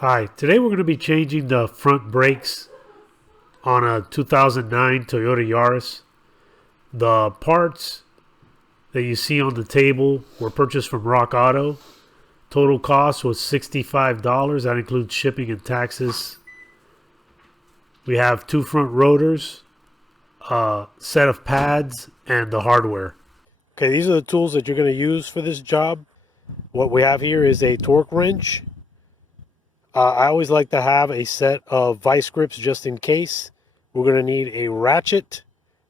Hi, today we're going to be changing the front brakes on a 2009 Toyota Yaris. The parts that you see on the table were purchased from Rock Auto. Total cost was $65. That includes shipping and taxes. We have two front rotors, a set of pads, and the hardware. Okay, these are the tools that you're going to use for this job. What we have here is a torque wrench. I always like to have a set of vice grips just in case. We're going to need a ratchet.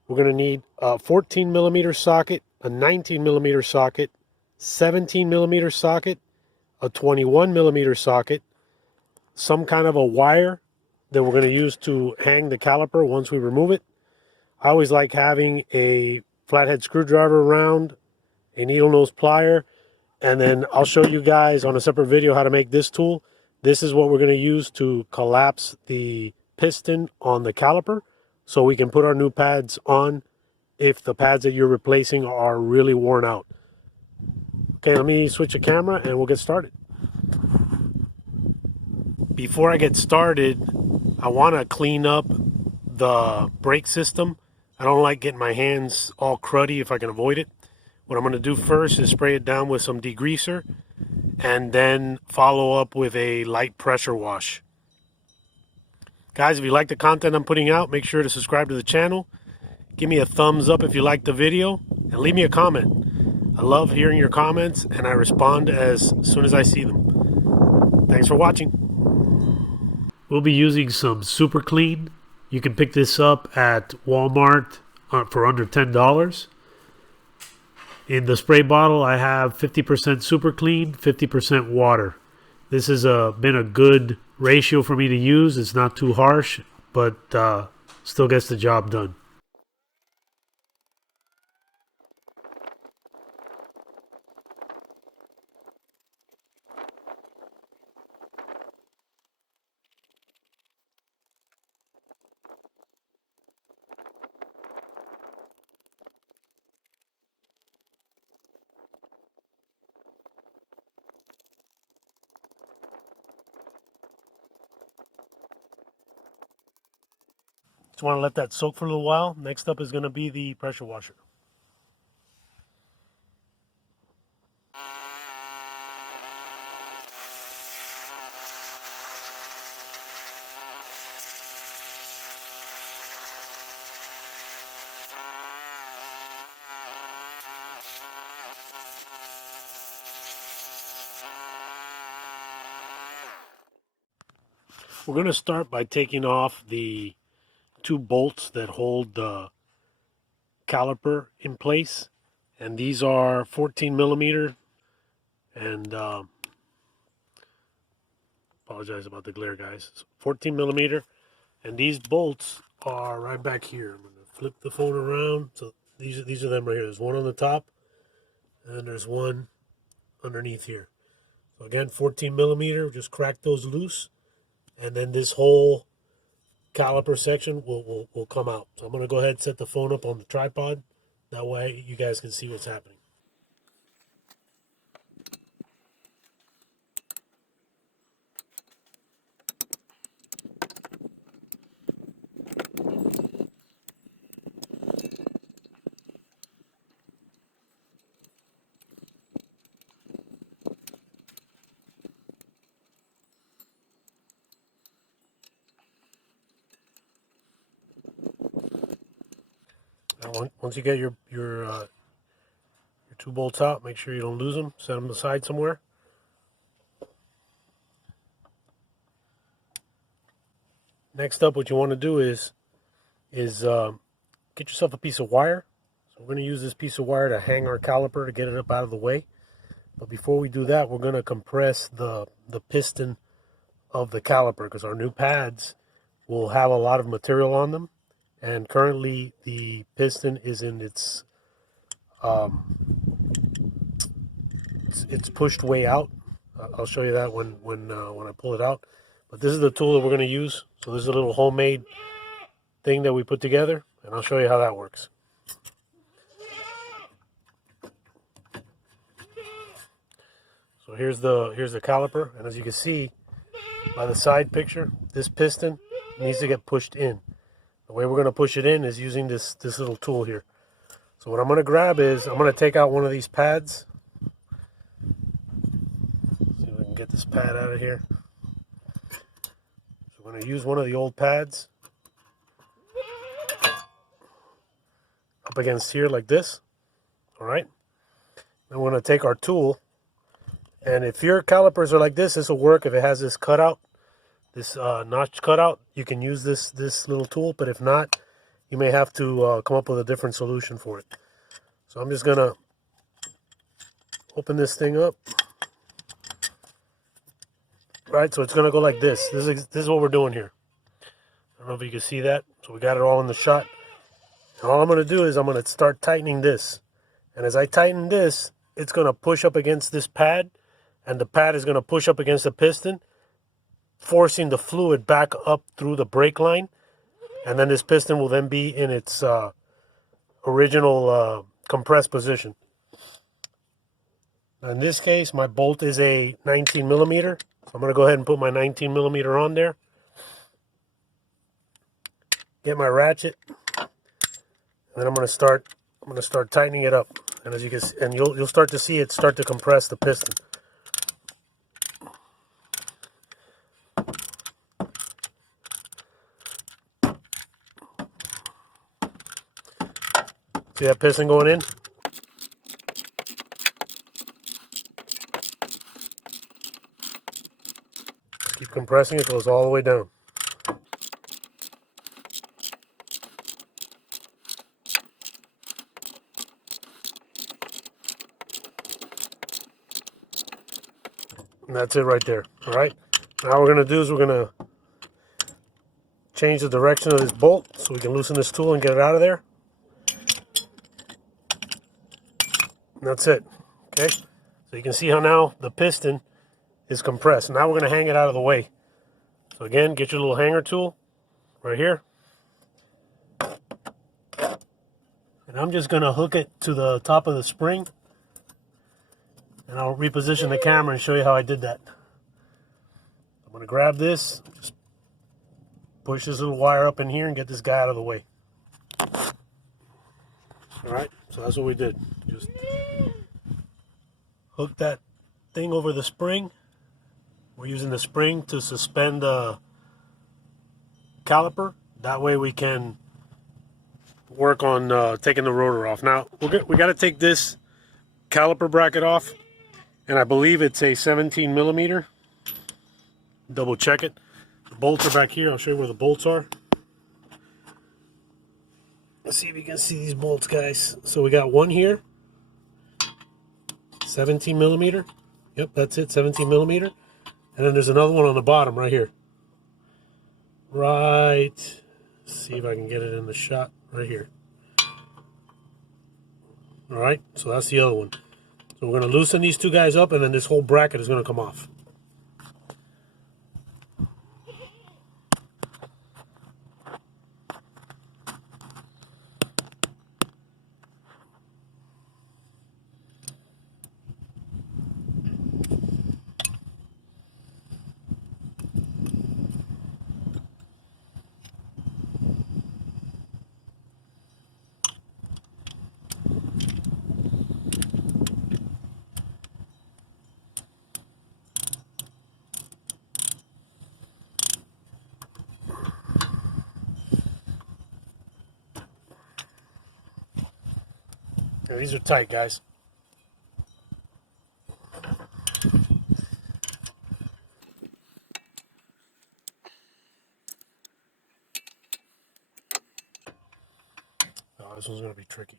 We're going to need a 14 millimeter socket, a 19 millimeter socket, 17 millimeter socket, a 21 millimeter socket, some kind of a wire that we're going to use to hang the caliper once we remove it. I always like having a flathead screwdriver around, a needle nose plier, and then I'll show you guys on a separate video how to make this tool. This is what we're going to use to collapse the piston on the caliper so we can put our new pads on if the pads that you're replacing are really worn out. Okay, let me switch the camera and we'll get started. Before I get started, I want to clean up the brake system. I don't like getting my hands all cruddy if I can avoid it. What I'm going to do first is spray it down with some degreaser and then follow up with a light pressure wash. Guys, if you like the content I'm putting out, make sure to subscribe to the channel. Give me a thumbs up if you like the video, and leave me a comment. I love hearing your comments, and I respond as soon as I see them. Thanks for watching. We'll be using some Super Clean. You can pick this up at Walmart for under $10. In the spray bottle, I have 50% Super Clean, 50% water. This has been a good ratio for me to use. It's not too harsh, but still gets the job done. Just want to let that soak for a little while. Next up is going to be the pressure washer. We're going to start by taking off the two bolts that hold the caliper in place, and these are 14 millimeter, and apologize about the glare, guys. It's 14 millimeter, and these bolts are right back here. I'm going to flip the phone around. So these are them right here. There's one on the top, and there's one underneath here. So again, 14 millimeter. Just crack those loose, and then this whole caliper section will come out. So I'm going to go ahead and set the phone up on the tripod. That way you guys can see what's happening. Now, once you get your two bolts out, make sure you don't lose them. Set them aside somewhere. Next up, what you want to do is get yourself a piece of wire. So we're going to use this piece of wire to hang our caliper to get it up out of the way. But before we do that, we're going to compress the piston of the caliper because our new pads will have a lot of material on them. And currently the piston is in its pushed way out. I'll show you that when I pull it out. But this is the tool that we're going to use. So this is a little homemade thing that we put together, and I'll show you how that works. So here's the caliper, and as you can see, by the side picture, this piston needs to get pushed in. The way we're going to push it in is using this little tool here. So what I'm going to grab is, I'm going to take out one of these pads. See if I can get this pad out of here. So we're going to use one of the old pads up against here like this. All right. Then we're going to take our tool, and if your calipers are like this will work. If it has this cutout, this notch cutout, you can use this little tool, but if not, you may have to come up with a different solution for it. So I'm just going to open this thing up. Right, so it's going to go like this. This is what we're doing here. I don't know if you can see that. So we got it all in the shot. And all I'm going to do is I'm going to start tightening this. And as I tighten this, it's going to push up against this pad, and the pad is going to push up against the piston, forcing the fluid back up through the brake line, and then this piston will then be in its original compressed position. Now in this case, my bolt is a 19 millimeter. So I'm going to go ahead and put my 19 millimeter on there. Get my ratchet, and then I'm going to start tightening it up. And as you can see, and you'll start to see it start to compress the piston. See that piston going in? Keep compressing, it goes all the way down. And that's it right there. All right. Now what we're going to do is we're going to change the direction of this bolt so we can loosen this tool and get it out of there. And that's it. Okay. So you can see how now the piston is compressed. Now we're going to hang it out of the way. So again, get your little hanger tool right here. And I'm just going to hook it to the top of the spring. And I'll reposition the camera and show you how I did that. I'm going to grab this, just push this little wire up in here and get this guy out of the way. Alright, so that's what we did. Just hook that thing over the spring. We're using the spring to suspend the caliper. That way we can work on taking the rotor off. Now, we got to take this caliper bracket off. And I believe it's a 17 millimeter. Double check it. The bolts are back here. I'll show you where the bolts are. Let's see if you can see these bolts, guys. So we got one here. 17 millimeter. Yep, that's it, 17 millimeter. And then there's another one on the bottom right here. Right. Let's see if I can get it in the shot right here. All right, so that's the other one. So we're going to loosen these two guys up, and then this whole bracket is going to come off. Now, these are tight, guys. Oh, this one's going to be tricky.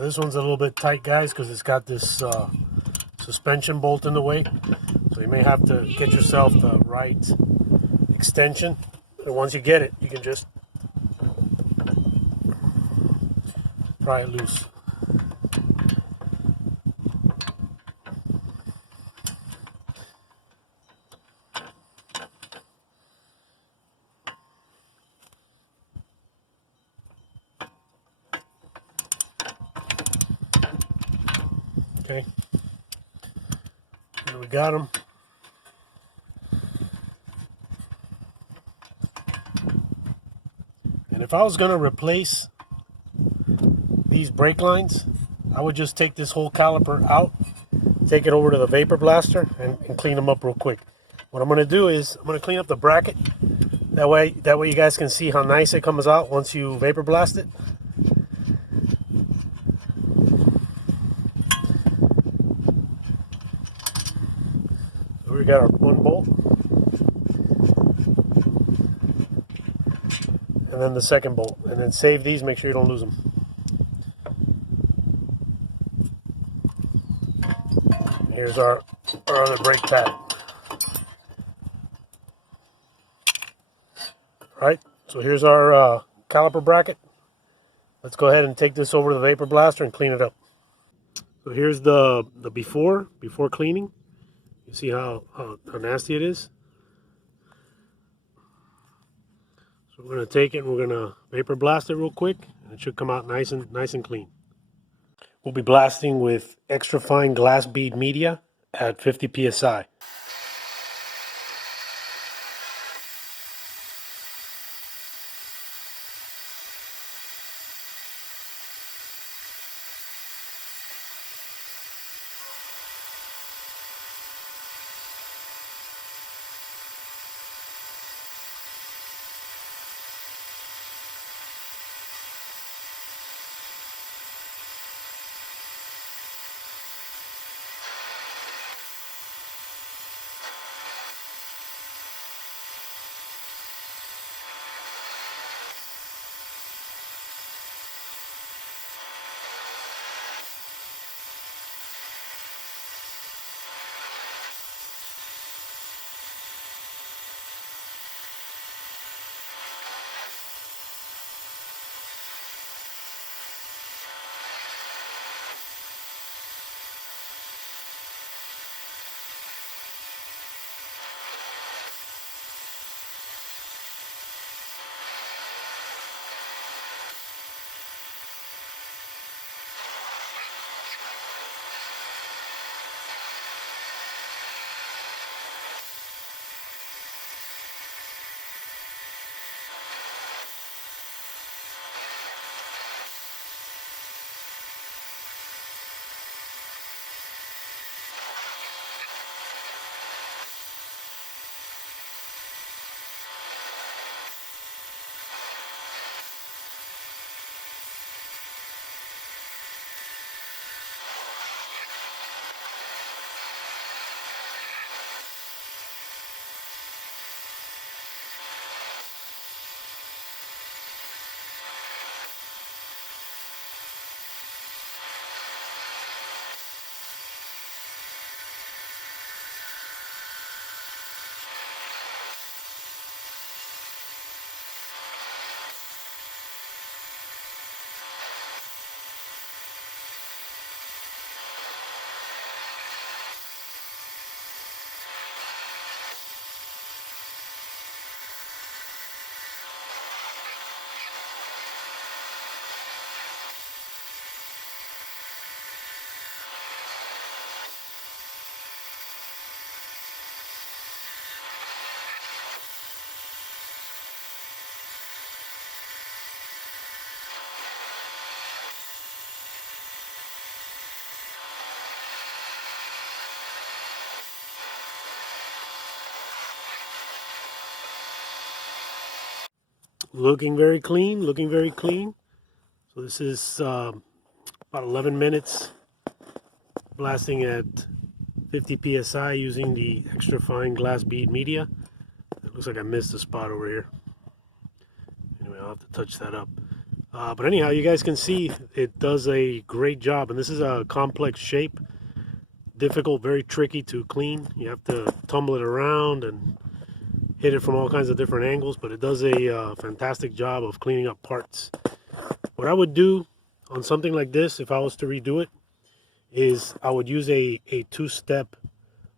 This one's a little bit tight, guys, because it's got this suspension bolt in the way. So you may have to get yourself the right extension. And once you get it, you can just pry it loose. Okay, there we got them. And if I was going to replace these brake lines, I would just take this whole caliper out, take it over to the vapor blaster, and clean them up real quick. What I'm going to do is I'm going to clean up the bracket. That way you guys can see how nice it comes out once you vapor blast it. So we got our one bolt, and then the second bolt, and then save these. Make sure you don't lose them. Here's our other brake pad. Alright, so here's our caliper bracket. Let's go ahead and take this over to the vapor blaster and clean it up. So here's the before cleaning. You see how nasty it is? So we're going to take it and we're going to vapor blast it real quick, and it should come out nice and clean. We'll be blasting with extra fine glass bead media at 50 psi. Looking very clean, looking very clean. So this is about 11 minutes blasting at 50 psi using the extra fine glass bead media. It looks like I missed a spot over here. Anyway, I'll have to touch that up. But anyhow, you guys can see it does a great job, and this is a complex shape. Difficult, very tricky to clean. You have to tumble it around and hit it from all kinds of different angles, but it does a fantastic job of cleaning up parts. What I would do on something like this, if I was to redo it, is I would use a two-step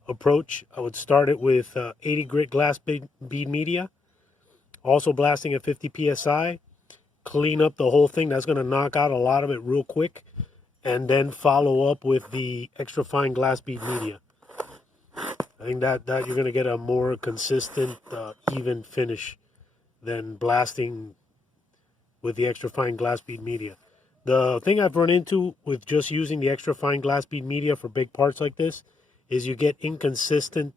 approach. I would start it with 80 grit glass bead media, also blasting at 50 psi, clean up the whole thing. That's going to knock out a lot of it real quick. and then follow up with the extra fine glass bead media. I think that you're going to get a more consistent, even finish than blasting with the extra fine glass bead media. The thing I've run into with just using the extra fine glass bead media for big parts like this is you get inconsistent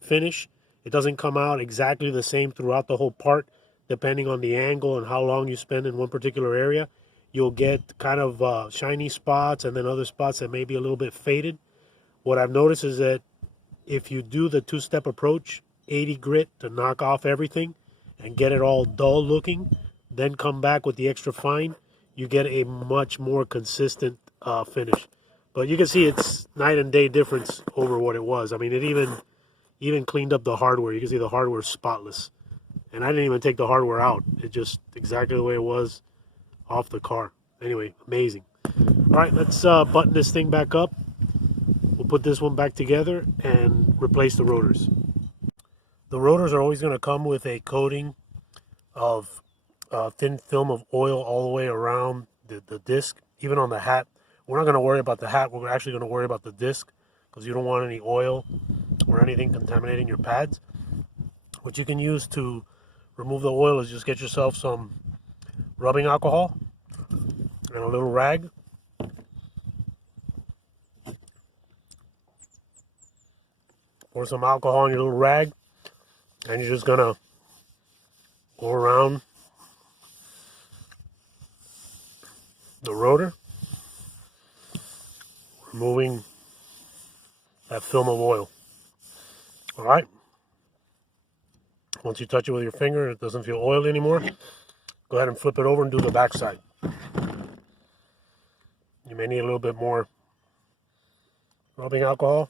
finish. It doesn't come out exactly the same throughout the whole part, depending on the angle and how long you spend in one particular area. You'll get kind of shiny spots and then other spots that may be a little bit faded. What I've noticed is that if you do the two-step approach, 80 grit to knock off everything and get it all dull looking, then come back with the extra fine, you get a much more consistent finish. But you can see it's night and day difference over what it was. I mean, it even cleaned up the hardware. You can see the hardware's spotless. And I didn't even take the hardware out. It's just exactly the way it was off the car. Anyway, amazing. All right, let's button this thing back up. We'll put this one back together and replace the rotors. The rotors are always going to come with a coating of thin film of oil all the way around the disc, even on the hat. We're not going to worry about the hat. We're actually going to worry about the disc because you don't want any oil or anything contaminating your pads. What you can use to remove the oil is just get yourself some rubbing alcohol and a little rag. Pour some alcohol in your little rag, and you're just gonna go around the rotor, removing that film of oil. All right. Once you touch it with your finger, it doesn't feel oily anymore. Go ahead and flip it over and do the back side. You may need a little bit more rubbing alcohol.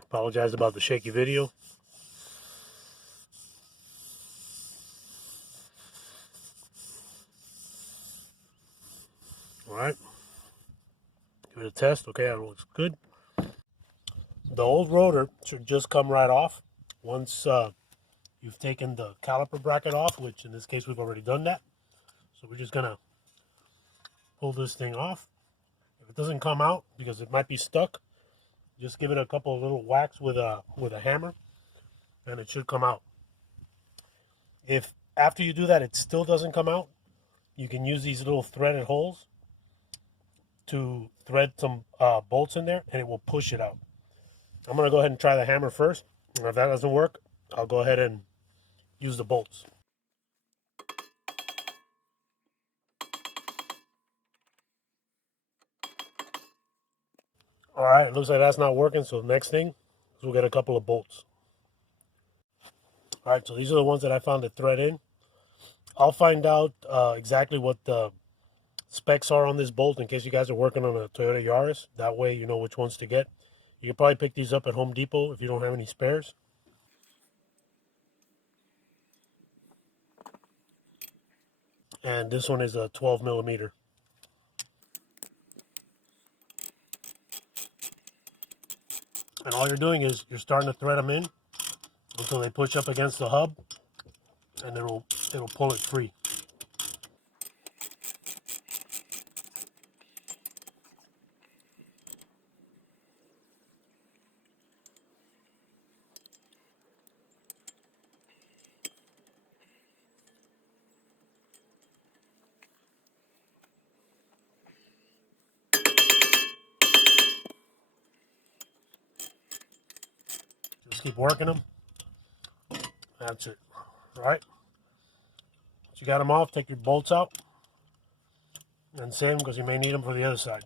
Apologize about the shaky video. All right. Give it a test. Okay, that looks good. The old rotor should just come right off once you've taken the caliper bracket off, which in this case we've already done that. So we're just gonna pull this thing off. If it doesn't come out because it might be stuck, just give it a couple of little whacks with a hammer and it should come out. If after you do that it still doesn't come out, you can use these little threaded holes to thread some bolts in there and it will push it out. I'm going to go ahead and try the hammer first, and if that doesn't work, I'll go ahead and use the bolts. All right, it looks like that's not working, so the next thing is we'll get a couple of bolts. All right, so these are the ones that I found to thread in. I'll find out exactly what the specs are on this bolt in case you guys are working on a Toyota Yaris. That way you know which ones to get. You can probably pick these up at Home Depot if you don't have any spares. And this one is a 12 millimeter. And all you're doing is you're starting to thread them in until they push up against the hub, and it'll pull it free. Just keep working them. That's it. All right. Once you got them off, take your bolts out and save them because you may need them for the other side.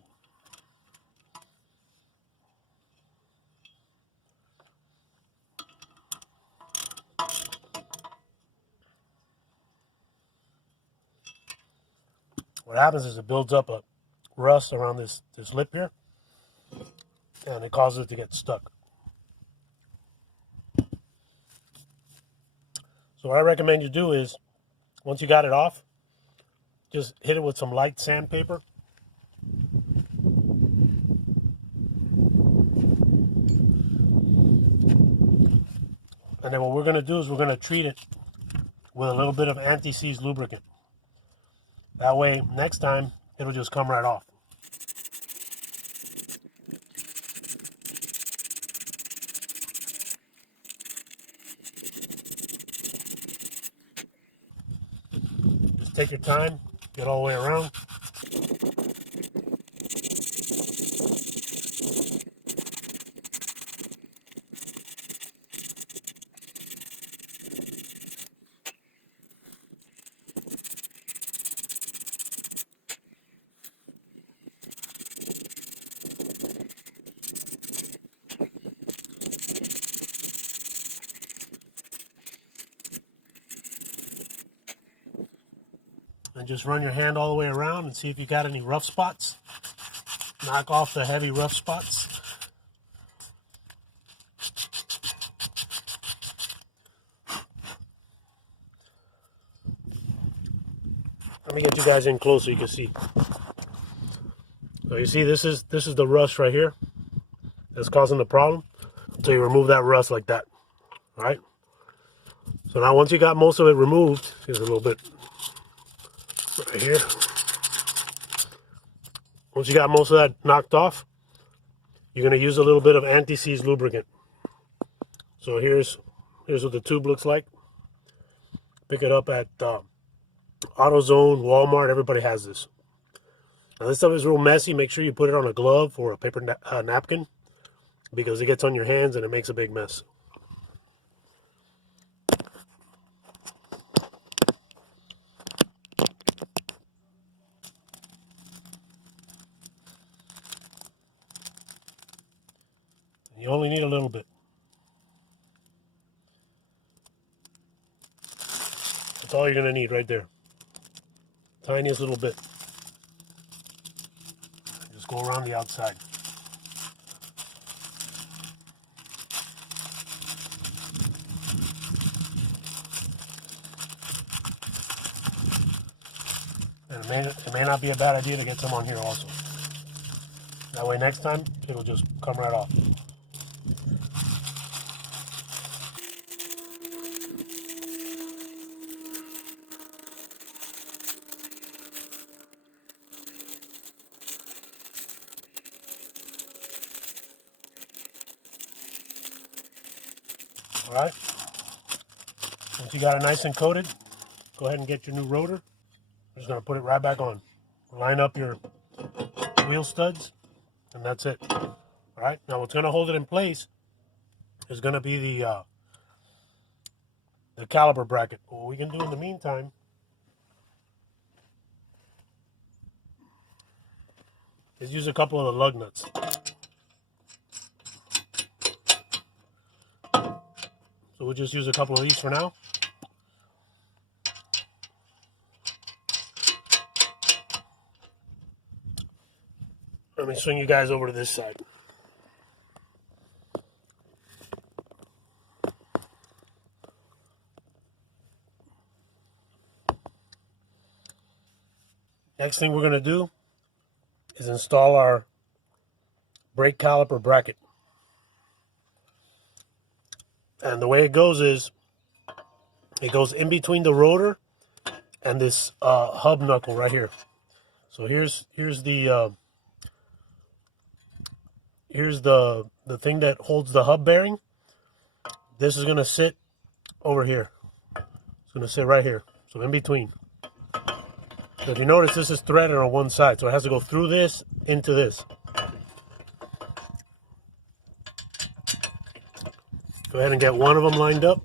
What happens is it builds up a rust around this lip here, and it causes it to get stuck. So what I recommend you do is, once you got it off, just hit it with some light sandpaper. And then what we're going to do is we're going to treat it with a little bit of anti-seize lubricant. That way, next time, it'll just come right off. take your time, get all the way around. And just run your hand all the way around and see if you got any rough spots. Knock off the heavy rough spots. Let me get you guys in close so you can see. So you see this is the rust right here that's causing the problem. So you remove that rust like that. Alright? So now once you got most of it removed, here's a little bit right here. Once you got most of that knocked off, you're going to use a little bit of anti-seize lubricant. So here's what the tube looks like. Pick it up at AutoZone, Walmart. Everybody has this. Now this stuff is real messy. Make sure you put it on a glove or a paper napkin, because it gets on your hands and it makes a big mess. You only need a little bit. That's all you're going to need right there. Tiniest little bit. Just go around the outside. And it may not be a bad idea to get some on here also. That way next time, it'll just come right off. Alright, once you got it nice and coated, go ahead and get your new rotor. I'm just going to put it right back on. Line up your wheel studs, and that's it. Alright, now what's going to hold it in place is going to be the caliper bracket. What we can do in the meantime is use a couple of the lug nuts. So we'll just use a couple of these for now. Let me swing you guys over to this side. Next thing we're going to do is install our brake caliper bracket. And the way it goes is, it goes in between the rotor and this hub knuckle right here. So here's the thing that holds the hub bearing. This is going to sit over here. It's going to sit right here. So in between. So if you notice, this is threaded on one side, so it has to go through this into this. Go ahead and get one of them lined up.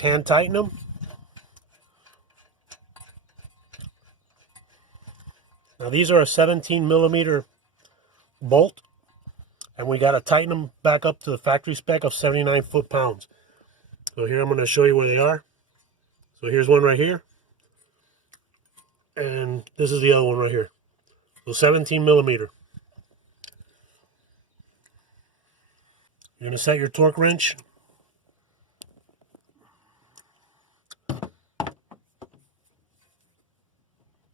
Hand tighten them. Now these are a 17 millimeter bolt, and we got to tighten them back up to the factory spec of 79 foot-pounds. So here I'm going to show you where they are. So here's one right here, and this is the other one right here. So 17 millimeter. You're going to set your torque wrench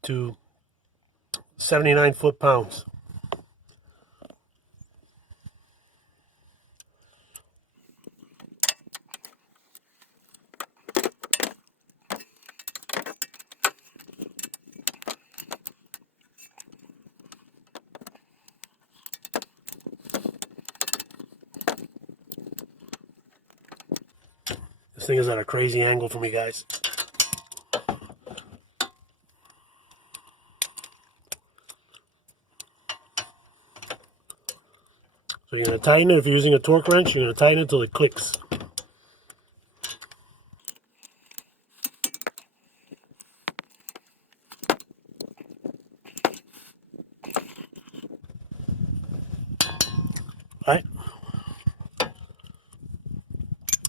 to 79 foot-pounds. thing is at a crazy angle for me, guys. So you're going to tighten it. If you're using a torque wrench, you're going to tighten it until it clicks. Right?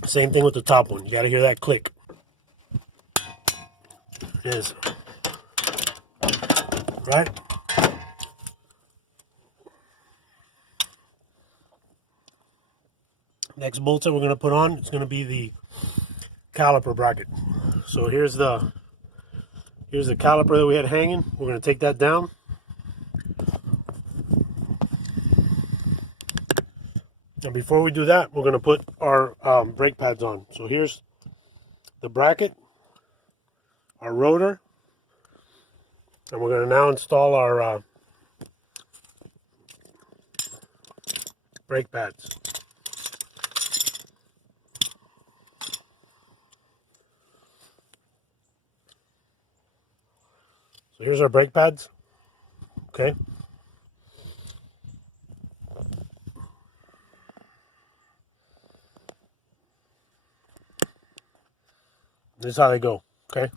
Same thing with the top one. You got to hear that click. It is. Right? Next bolt that we're going to put on is going to be the caliper bracket. So here's the caliper that we had hanging. We're going to take that down. And before we do that, we're going to put our brake pads on. So here's the bracket, our rotor, and we're going to now install our brake pads. So here's our brake pads. Okay. This is how they go. Okay.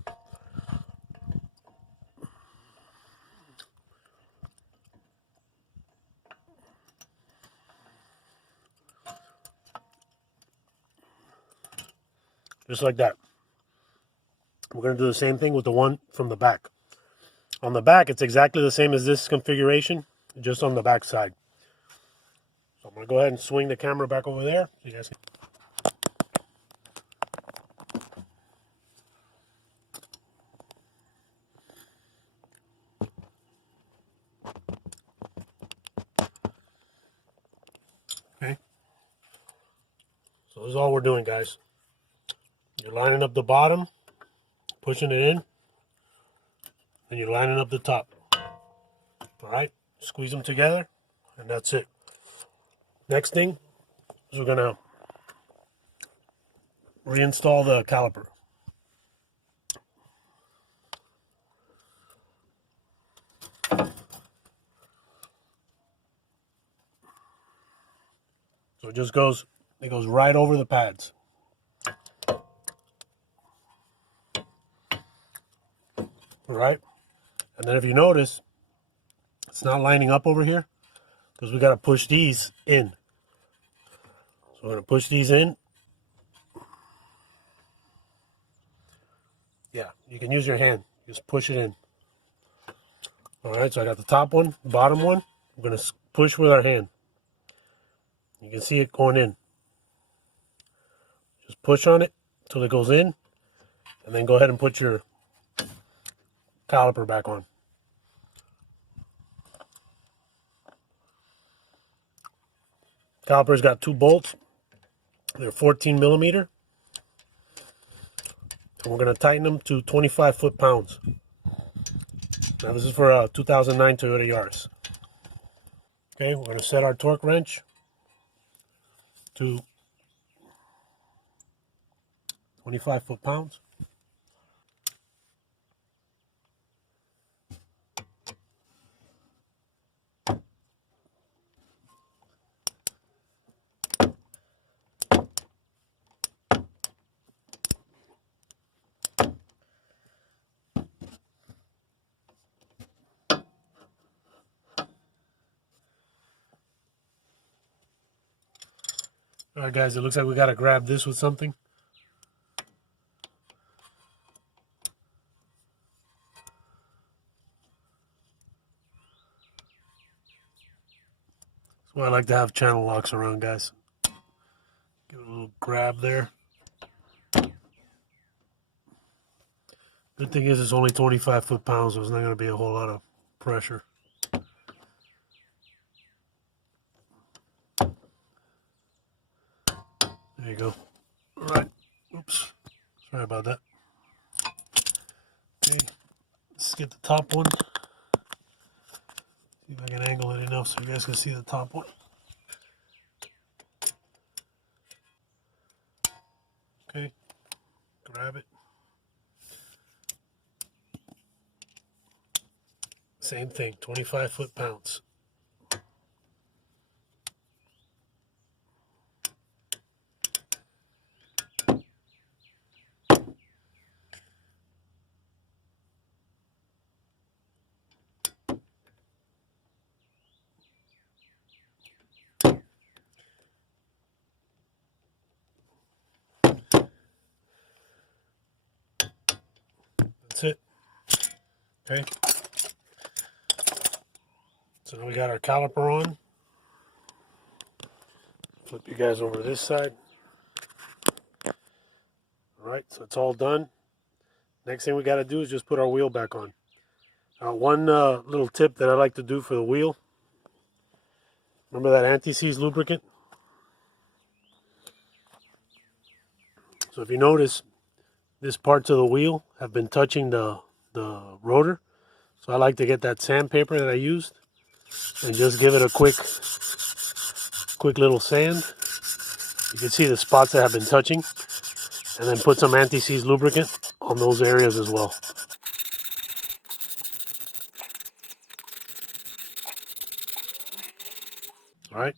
Just like that. We're going to do the same thing with the one from the back. On the back, it's exactly the same as this configuration, just on the back side. So I'm going to go ahead and swing the camera back over there so you guys can. Okay. So this is all we're doing, guys. You're lining up the bottom, pushing it in, and you're lining up the top. All right, squeeze them together, and that's it. Next thing is we're gonna reinstall the caliper. So it goes right over the pads. All right, and then if you notice, it's not lining up over here because we got to push these in. So we're going to push these in. Yeah, you can use your hand. Just push it in. All right, so I got the top one, bottom one. We're going to push with our hand. You can see it going in. Just push on it until it goes in, and then go ahead and put your caliper back on. Caliper's got 2 bolts. They're 14 millimeter. And we're going to tighten them to 25 foot-pounds. Now this is for a 2009 Toyota Yaris. Okay, we're going to set our torque wrench to 25 foot-pounds. All right, guys, it looks like we got to grab this with something. That's why I like to have channel locks around, guys. Give it a little grab there. Good thing is it's only 25 foot-pounds, so it's not going to be a whole lot of pressure. There you go. All right. Oops. Sorry about that. Okay. Let's get the top one. See if I can angle it enough so you guys can see the top one. Okay. grab it. Same thing, 25 foot-pounds. That's it. Okay. So now we got our caliper on. Flip you guys over to this side. Alright, so it's all done. Next thing we got to do is just put our wheel back on. One little tip that I like to do for the wheel. Remember that anti-seize lubricant? So if you notice, these parts of the wheel have been touching the rotor. So I like to get that sandpaper that I used and just give it a quick little sand. You can see the spots that have been touching, and then put some anti-seize lubricant on those areas as well. All right.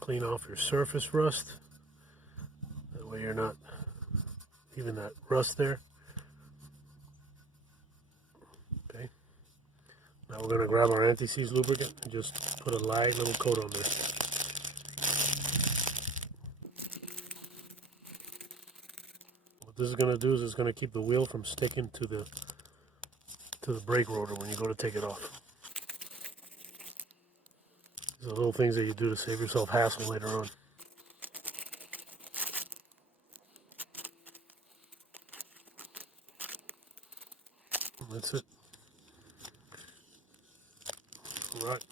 Clean off your surface rust. That way you're not leaving that rust there. Okay. Now we're going to grab our anti-seize lubricant and just put a light little coat on there. What this is going to do is it's going to keep the wheel from sticking to the brake rotor when you go to take it off. These are little things that you do to save yourself hassle later on. That's it. Alright.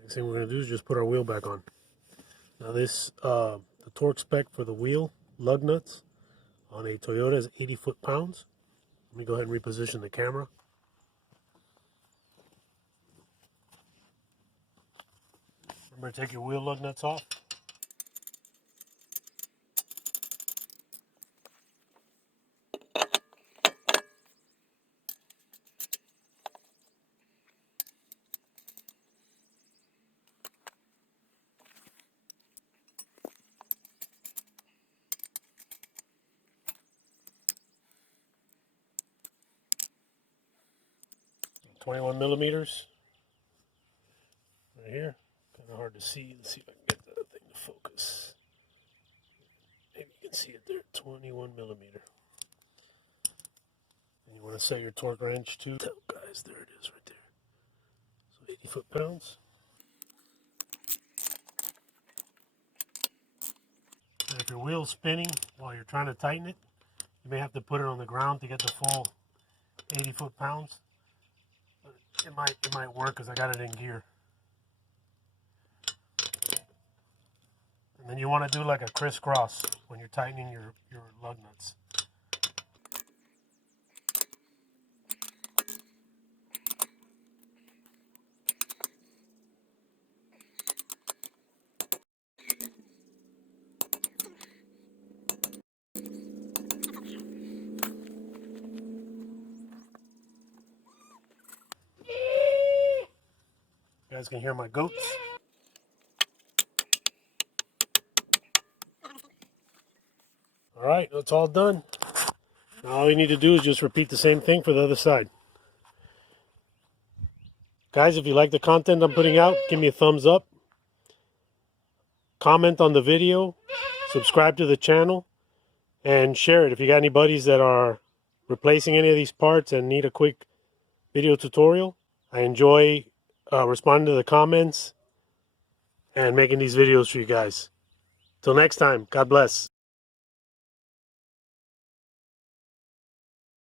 Next thing we're going to do is just put our wheel back on. Now this, the torque spec for the wheel, lug nuts, on a Toyota is 80 foot-pounds. Let me go ahead and reposition the camera. Remember to take your wheel lug nuts off. .21 millimeters. Right here. Kind of hard to see. Let's see if I can get that thing to focus. Maybe you can see it there. 21 millimeter. And you want to set your torque wrench to, guys, there it is right there. So 80 foot-pounds. And if your wheel's spinning while you're trying to tighten it, you may have to put it on the ground to get the full 80 foot-pounds. It might work because I got it in gear. And then you want to do like a crisscross when you're tightening your lug nuts. You guys can hear my goats. Alright, that's all done. Now all you need to do is just repeat the same thing for the other side. Guys, if you like the content I'm putting out, give me a thumbs up. Comment on the video. Subscribe to the channel. And share it. If you got any buddies that are replacing any of these parts and need a quick video tutorial, I enjoy responding to the comments and making these videos for you guys. Till next time, God bless.